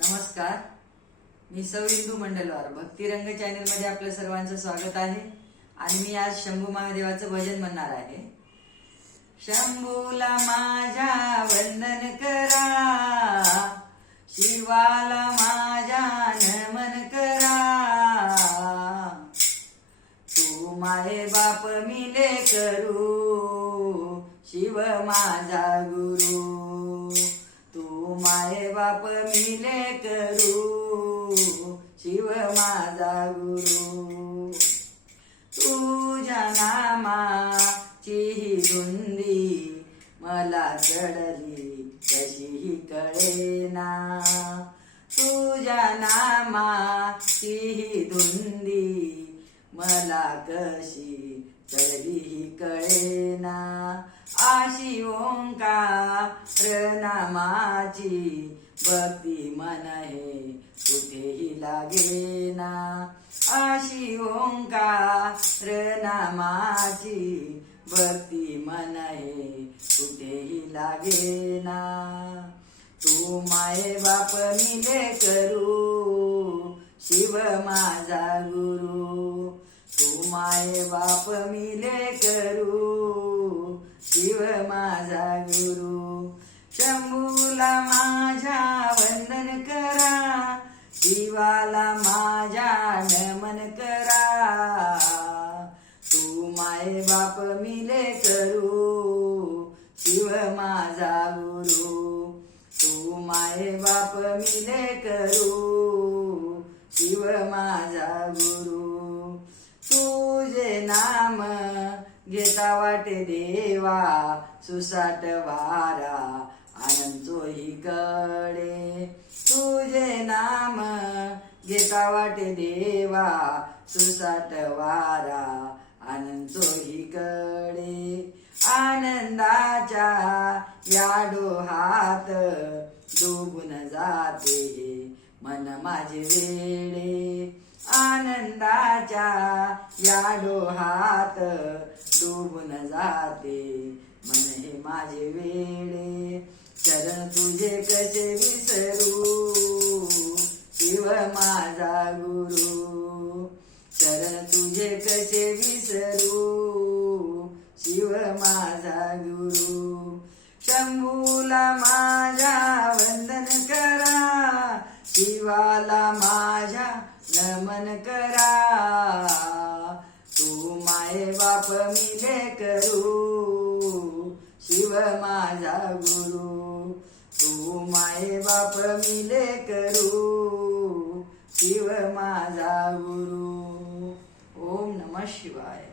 नमस्कार, मी सौ इंदू मंडलवार भक्तिरंग चॅनल मध्ये आपल्या सर्वांचं स्वागत आहे। आणि मी आज शंभू महादेवाचं भजन म्हणणार आहे। शंभूला माझ्या वंदन करा, शिवाला माझ्या नमन करा। तू माये बाप मिले करू, शिव माझा गुरु। तू माये बाप मिले करू, शिव माझा गुरु। तुझ्या नामाची ही धुंदी मला चढली कशीही कळेना। तुझ्या नामाची ही धुंदी मला कशी चढली कळेना। आशी ओंकार नामाची भक्ती मन हे कुठेही लागेना। आशी ओंकार नामाची भक्ती मन हे कुठेही लागेना। तू माये बाप मिले करू, शिव माझा गुरु। तू माये बाप मिले करू, शिव माझा गुरु। शंभूला माझ्या वंदन करा, शिवाला माझ्या नमन करा। तू माये बाप मिले करू, शिव माझा गुरु। तू माये बाप मिले करू, शिव माझा गुरु। तुझे नाम घेता वाटे देवा, सुसाट वारा आनंद चोही कडे। तुझे नाम घेता वाटे देवा, सुसाट वारा आनंद चोही कडे। आनंदाच्या या डोहात डुबून जाते मन माझे वेडे। आनंदाच्या या डोहात डुबून जाते मन हे माझे वेडे। चरण तुझे कसे विसरू, शिव माझा गुरु। चरण तुझे कसे विसरू, शिव माझा गुरु। शंभूला माझ्या वंदन करा, शिवाला माझ्या नमन करा। तू माये बाप मिले करू, शिव माझा गुरु। तू माये बाप मिले करू, शिव माझा गुरु। ओम नमः शिवाय।